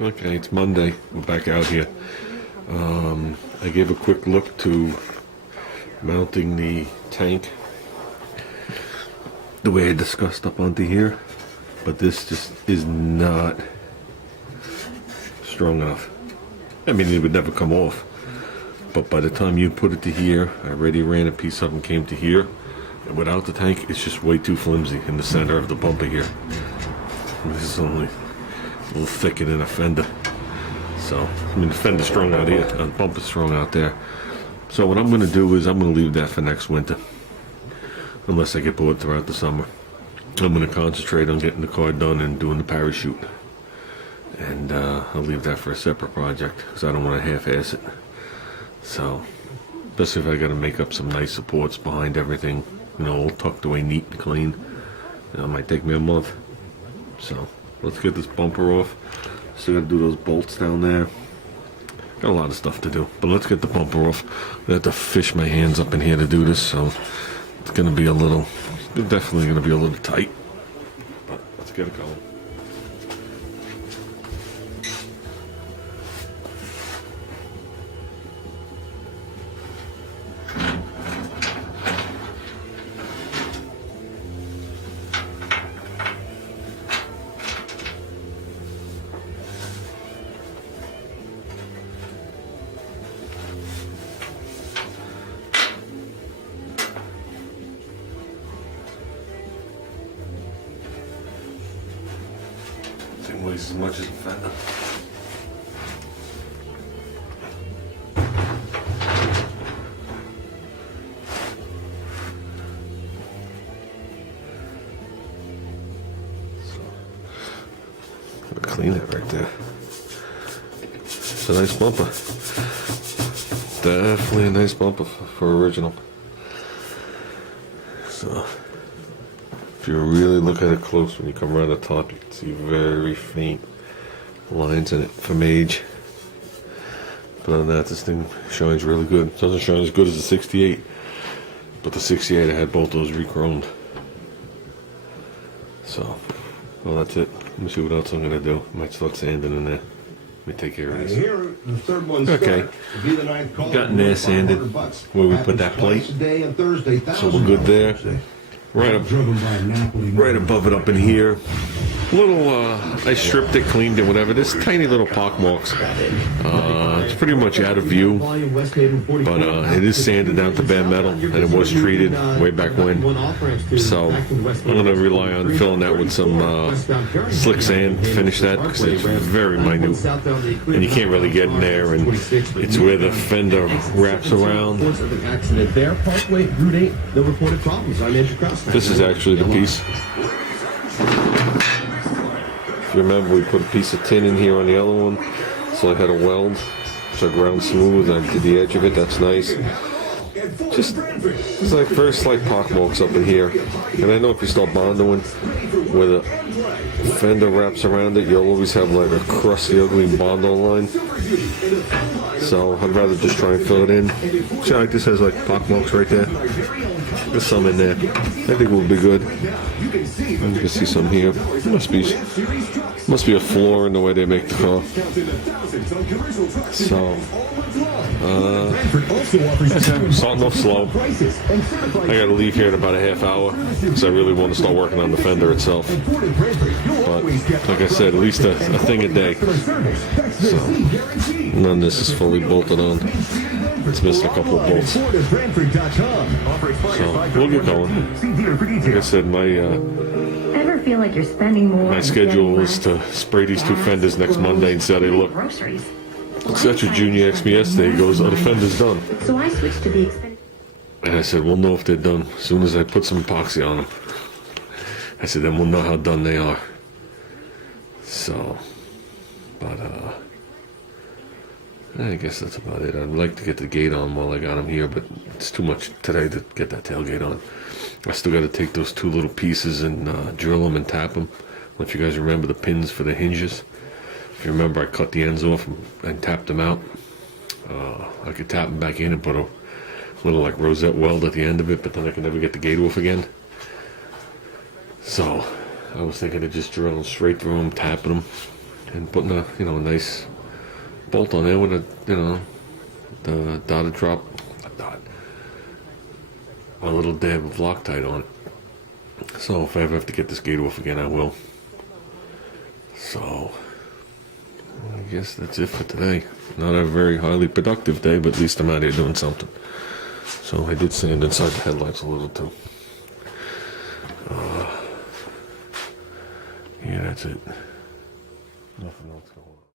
Okay, it's Monday. We're back out here. I gave a quick look to mounting the tank the way I discussed up onto here, but this just is not strong enough. I mean, it would never come off, but by the time you put it to here, I already ran a piece up and came to here, and without the tank, it's just way too flimsy in the center of the bumper here. This is only a little thicker than a fender. So, I mean, the fender's strong out here, the bumper's strong out there. So what I'm going to do is I'm going to leave that for next winter, unless I get bored throughout the summer. I'm going to concentrate on getting the car done and doing the parachute. And I'll leave that for a separate project, because I don't want to half-ass it. So, especially if I got to make up some nice supports behind everything, you know, all tucked away neat and clean. It might take me a month. So, let's get this bumper off. Still got to do those bolts down there. Got a lot of stuff to do, but let's get the bumper off. I have to fish my hands up in here to do this, so it's going to be a little, definitely going to be a little tight. But let's get it going. Weighs as much as a fender. So, gotta clean it right there. It's a nice bumper. Definitely a nice bumper for original. So. If you really look at it close, when you come around the top, you can see very faint lines in it from age. But other than that, this thing shines really good. It doesn't shine as good as the 68, but the 68 I had both those re-chromed. So, well, that's it. Let me see what else I'm gonna do. Might start sanding in there. Let me take care of this. Here, the third one okay, got in there sanded where we put that plate, so we're good there. Right above it up in here. Little, I stripped it, cleaned it, whatever. There's tiny little pock marks. It's pretty much out of view, but it is sanded down to bare metal, and it was treated way back when. So I'm going to rely on filling that with some slick sand to finish that, because it's very minute, and you can't really get in there, and it's where the fender wraps around. This is actually the piece. If you remember, we put a piece of tin in here on the other one, so I had a weld, so I ground smooth, and I did the edge of it. That's nice. Just, it's like very slight pock marks up in here. And I know if you start bondoing, where the fender wraps around it, you'll always have like a crusty, ugly bondo line. So I'd rather just try and fill it in. See, like this has like pock marks right there. There's some in there. I think we'll be good. And you can see some here. Must be a flaw in the way they make the car. So, starting off slow. I gotta leave here in about a half hour because I really want to start working on the fender itself. But like I said, at least a thing a day. So, none of this is fully bolted on. It's missing a couple of bolts. So, we'll get going. Like I said, Ever feel like you're spending more? my schedule is to spray these two fenders next Monday and see how they look. Such Junior asked me yesterday, he goes, "Are the fenders done?" So I switched to the expensive. And I said, "We'll know if they're done as soon as I put some epoxy on them." I said, "Then we'll know how done they are." So, but I guess that's about it. I'd like to get the gate on while I got them here, but it's too much today to get that tailgate on. I still got to take those two little pieces and drill them and tap them. If you guys remember the pins for the hinges. If you remember, I cut the ends off and tapped them out. I could tap them back in and put a little like rosette weld at the end of it, but then I could never get the gate off again. So I was thinking of just drilling straight through them, tapping them, and putting a a nice bolt on there with the dotted drop, not dot, a little dab of Loctite on it. So if I ever have to get this gate off again, I will. So I guess that's it for today. Not a very highly productive day, but at least I'm out here doing something. So I did sand inside the headlights a little too. Yeah, that's it. Nothing else going on.